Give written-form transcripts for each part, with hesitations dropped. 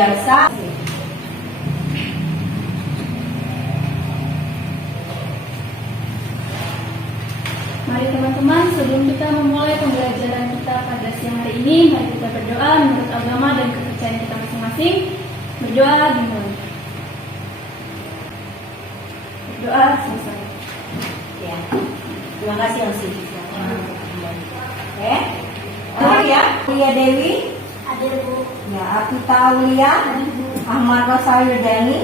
biasa. Mari teman-teman, sebelum kita memulai pembelajaran kita pada siang hari ini, mari kita berdoa menurut agama dan kepercayaan kita masing-masing. Berdoa dimulai. Berdoa selesai. Ya, terima kasih Om Siti. Oke, ya, Lia Dewi, Hadir Bu. ya, Apita Aulia, Ahmad Rosayudani,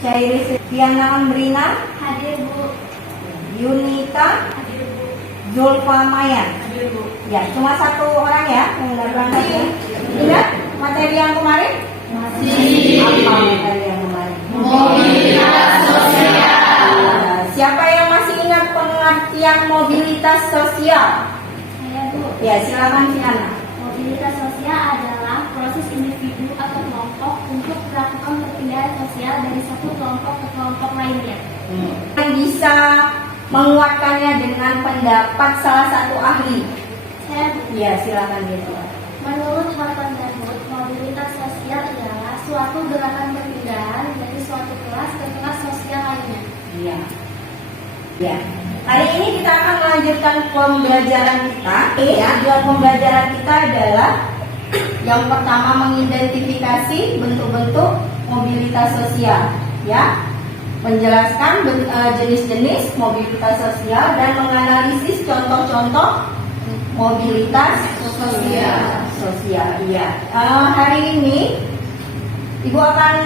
Cairi Setiana Amrina, Hadir Bu. Yunita, Hadir Bu. Zulfa Mayan. Hadir Bu. Ya, cuma satu orang ya yang nggak berangkat ya. Ingat materi yang kemarin? Masih. Apa materi yang kemarin? Mobilitas sosial. Nah, siapa yang masih ingat pengertian mobilitas sosial? Saya Bu. Ya, silakan Siana. Mobilitas sosial adalah proses individu atau kelompok untuk melakukan perpindahan sosial dari satu kelompok ke kelompok lainnya. Yang bisa menguatkannya dengan pendapat salah satu ahli. Saya Bu. Ya, silakan gitu. Menurut Horton Darwood, mobilitas sosial adalah suatu gerakan perpindahan dari suatu kelas ke kelas sosial lainnya. Iya. Ya. Hari ini kita akan melanjutkan pembelajaran kita. Ya, tujuan pembelajaran kita adalah yang pertama mengidentifikasi bentuk-bentuk mobilitas sosial, ya. Menjelaskan jenis-jenis mobilitas sosial dan menganalisis contoh-contoh mobilitas sosial. Iya. Hari ini Ibu akan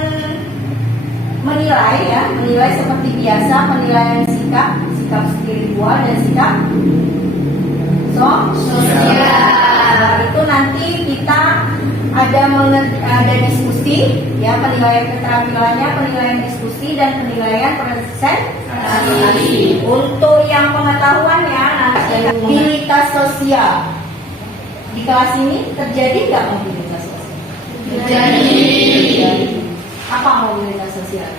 menilai seperti biasa, penilaian sikap spiritual dan sikap sosial. Itu nanti kita ada diskusi, ya, penilaian keterampilannya, penilaian diskusi dan penilaian presentasi. Untuk yang pengetahuannya nanti mobilitas sosial di kelas ini terjadi nggak mobilitas sosial? Terjadi. Apa mobilitas sosial?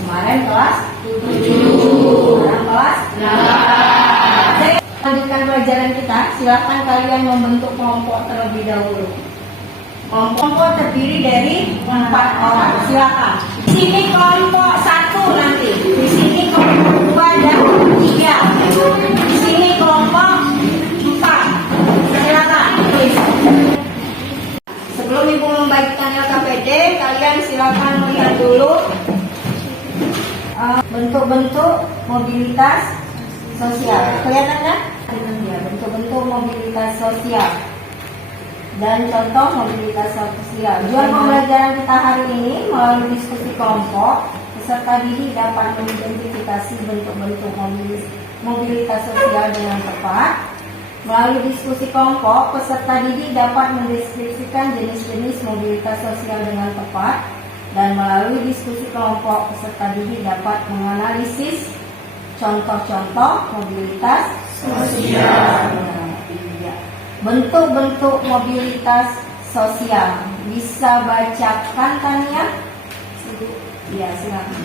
Kemarin kelas 7, sekarang kelas 8. Lanjutkan pelajaran kita. Silakan kalian membentuk kelompok terlebih dahulu. Kelompok terdiri dari 4 orang. Silakan. Di sini kelompok 1 nanti. Di sini kelompok 2 dan 3. Di sini kelompok 4. Silakan. Sebelum Ibu membagikan LKPD, kalian silakan melihat dulu bentuk-bentuk mobilitas sosial. Kelihatan kan? Ya, bentuk-bentuk mobilitas sosial dan contoh mobilitas sosial. Tujuan pembelajaran kita hari ini melalui diskusi kelompok, peserta didik dapat mengidentifikasi bentuk-bentuk mobilitas sosial dengan tepat. Melalui diskusi kelompok, peserta didik dapat mendeskripsikan jenis-jenis mobilitas sosial dengan tepat, dan melalui diskusi kelompok, peserta didik dapat menganalisis contoh-contoh mobilitas sosial. Bentuk-bentuk mobilitas sosial. Bisa bacakan Tania? Ya, silakan.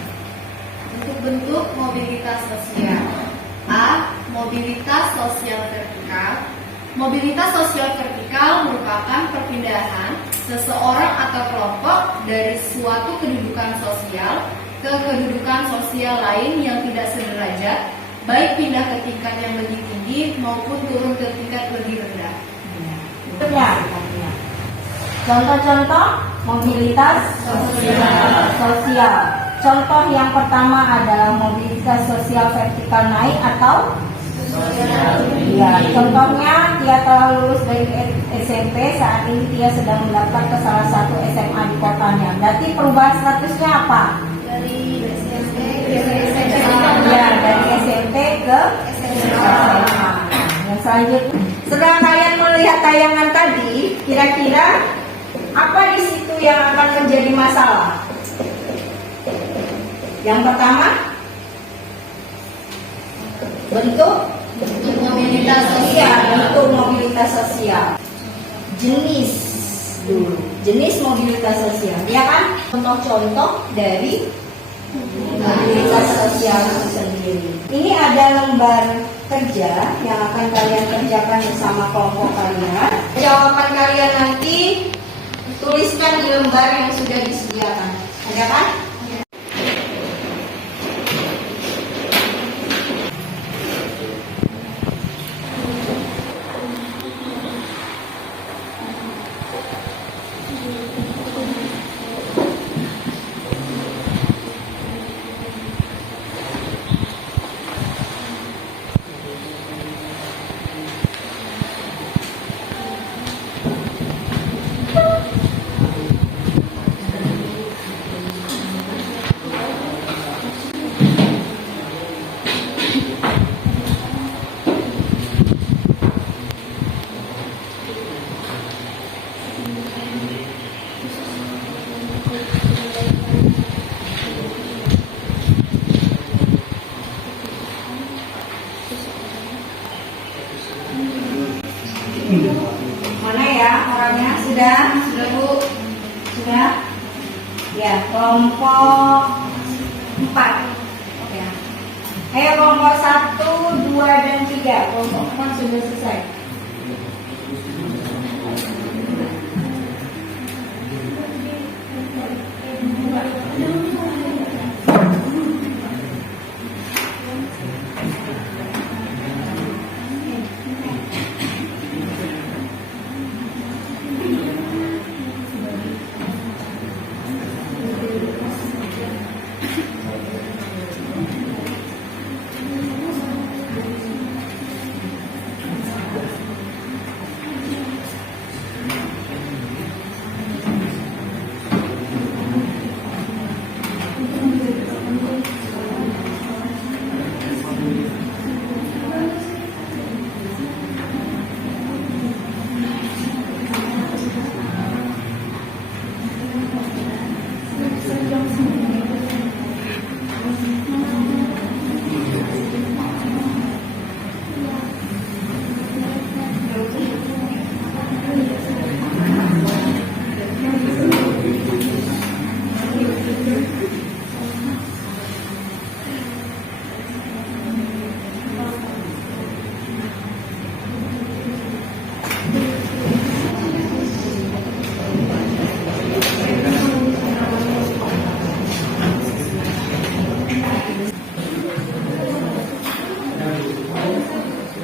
Bentuk-bentuk mobilitas sosial. A. Mobilitas sosial vertikal. Mobilitas sosial vertikal merupakan perpindahan seseorang atau kelompok dari suatu kedudukan sosial ke kedudukan sosial lain yang tidak sederajat, baik pindah ke tingkat yang lebih tinggi maupun turun ke tingkat lebih rendah. Ya. Contoh-contoh mobilitas sosial. Contoh yang pertama adalah mobilitas sosial vertikal naik atau ya, contohnya dia telah lulus dari SMP, saat ini dia sedang mendaftar ke salah satu SMA di kotanya. Berarti perubahan statusnya apa? Dari SMP Ya, dari SMP ke SMA. Yang selanjutnya, setelah kalian melihat tayangan tadi, kira-kira apa di situ yang akan menjadi masalah? Yang pertama, bentuk mobilitas sosial. Bentuk mobilitas sosial. Jenis dulu. Jenis mobilitas sosial. Ya kan? Contoh-contoh dari mobilitas sosial itu sendiri. Ini ada lembar kerja yang akan kalian kerjakan bersama kelompok kalian. Jawaban kalian nanti tuliskan di lembar yang sudah disediakan. Ada kan? Mana ya orangnya? Sudah? Sudah Bu? Sudah? Ya, kelompok 4. Oke. Ayo kelompok 1, 2, dan 3. Kelompok 4 sudah selesai.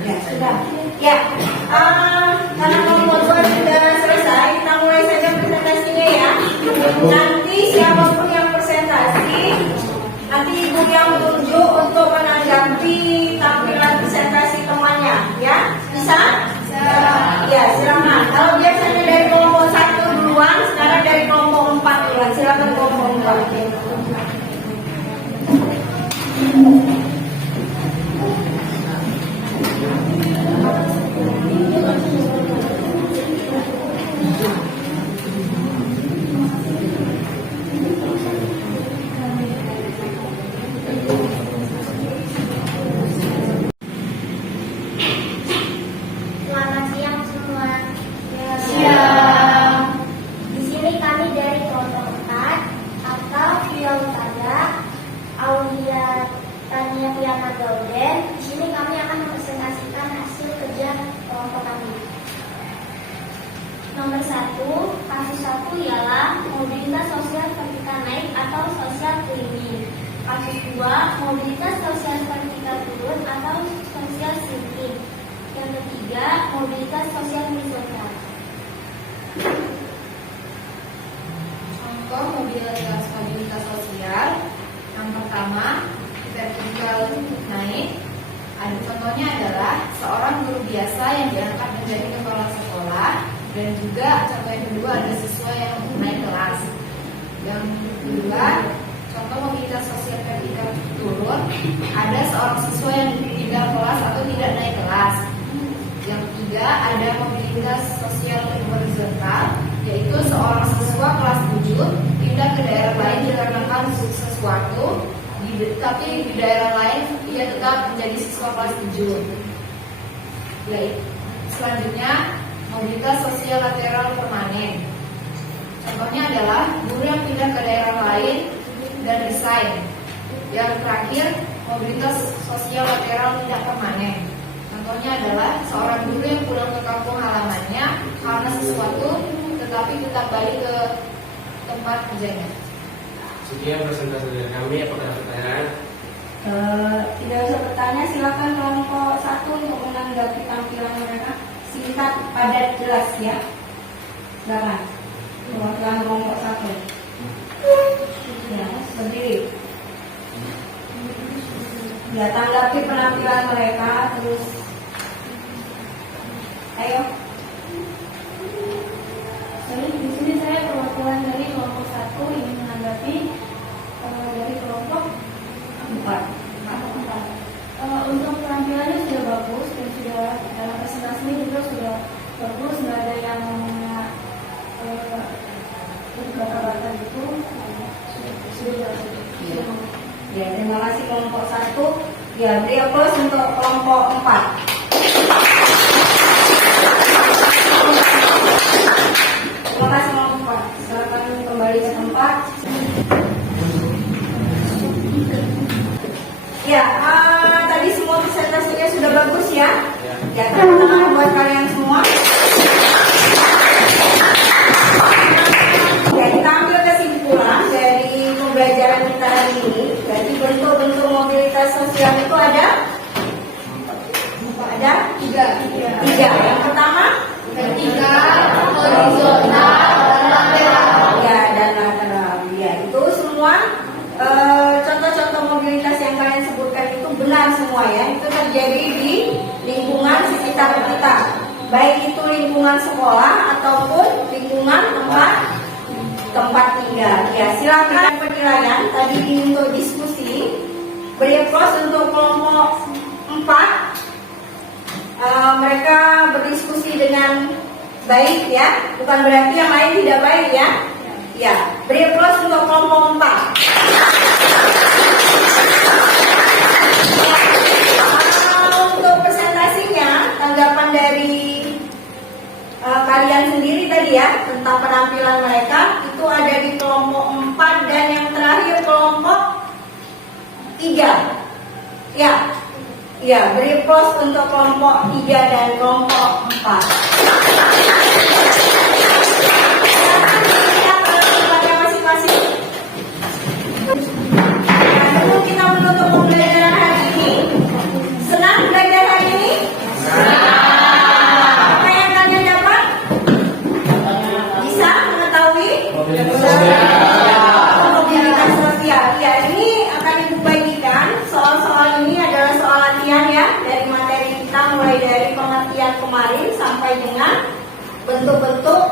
Ya, sudah. Ya, karena kelompok 2 sudah selesai, kita mulai saja presentasinya ya. Nanti siapapun yang presentasi, nanti ibu yang tunjuk untuk menanggapi tampilan presentasi temannya, ya? Bisa? Ya, silakan. Kalau biasanya dari kelompok 1 duluan, sekarang dari kelompok 4 duluan. Silakan kelompok 4. Selamat siang semua. Siang. Di sini kami dari kelompok 4 atau Fiautada Aulia Tania Piana Gauden. Di sini kami akan mempresentasikan hasil kerja kelompok kami. Nomor 1, kasus 1 ialah mobilitas sosial vertikal naik atau sosial climbing. Kasus 2, mobilitas sosial vertikal turun atau sosial sinking. Yang ketiga, mobilitas sosial horizontal. Contoh mobilitas sosial. Yang pertama, vertikal naik. Ada contohnya adalah seorang guru biasa yang diangkat menjadi kepala sekolah, dan juga contoh yang kedua ada siswa yang naik kelas. Yang kedua, contoh mobilitas sosial vertikal turun, ada seorang siswa yang tidak kelas atau tidak naik kelas. Yang ketiga, ada mobilitas sosial horizontal, yaitu seorang siswa kelas 7 pindah ke daerah lain dikarenakan sesuatu, tapi di daerah lain ia tetap menjadi siswa kelas 7. Selanjutnya, mobilitas sosial lateral permanen. Contohnya adalah guru yang pindah ke daerah lain dan resign. Yang terakhir, mobilitas sosial lateral tidak permanen. Contohnya adalah seorang guru yang pulang ke kampung halamannya karena sesuatu, tetapi tetap balik ke tempat kerjanya. Sekian presentasi dari kami. Apakah ada pertanyaan? Tidak usah bertanya, silakan kelompok 1 untuk menanggapi tampilan mereka. Singkat, padat, jelas ya. Silakan. Perwakilan kelompok 1. Ya, berdiri. Ya, tanggapi penampilan mereka terus. Ayo. Jadi di sini saya perwakilan dari kelompok 1 ingin menanggapi dari kelompok 4. Untuk penampilannya sudah bagus dan sudah dalam presentasinya juga sudah bagus, nggak ada yang berbata-bata gitu. Sudah. Ya, terima kasih kelompok 1. Ya, beri aplaus untuk kelompok 4. Terima kasih kelompok 4. Silakan kembali ke tempat. Ya, tadi semua presentasinya sudah bagus ya. Ya, tepuk tangan buat kalian semua. Ya, kita ambil kesimpulan dari pembelajaran kita hari ini. Jadi bentuk-bentuk mobilitas sosial itu ada tiga. Yang pertama, horizontal dan lateral. ya, dan lateral. Ya, itu semua contoh-contoh mobilitas yang kalian sebutkan itu benar semua ya. Itu terjadi di lingkungan sekitar kita, baik itu lingkungan sekolah ataupun lingkungan tempat tinggal. Ya, silakan penilaian tadi untuk diskusi. Beri aplaus untuk kelompok 4. Mereka berdiskusi dengan baik ya, bukan berarti yang lain tidak baik ya. Ya, beri aplaus untuk kelompok 4. Untuk presentasinya, tanggapan dari kalian sendiri tadi ya tentang penampilan mereka itu ada di kelompok 4 dan yang terakhir kelompok 3. Ya, beri aplaus untuk kelompok 3 dan kelompok 4. Masing-masing. Nah, sebelum kita menutup pembelajaran hari ini, senang belajar hari ini? Apa yang kalian dapat? Bisa mengetahui? Mobilitas sosial. Ya, ini akan ibu bagikan. Soal-soal ini adalah soal latihan ya dari materi kita, mulai dari pengertian kemarin sampai dengan bentuk-bentuk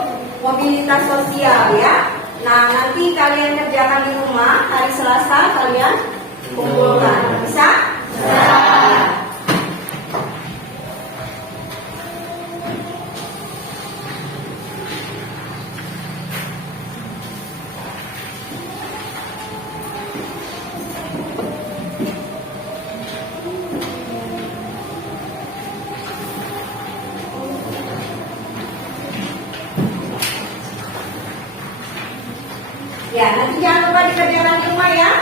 mobilitas sosial ya. Nah, nanti kalian kerjakan di rumah hari Selasa, kalian kumpulkan. Bisa? Ya, nanti jangan lupa dikerjakan di rumah ya.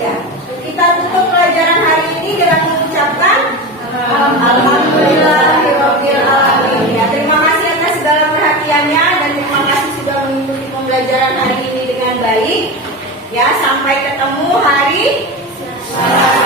Ya, kita tutup pelajaran hari ini dengan mengucapkan Alhamdulillahirabbil alamin. Ya, terima kasih atas segala perhatiannya dan terima kasih sudah mengikuti pembelajaran hari ini dengan baik. Ya, sampai ketemu hari Selasa.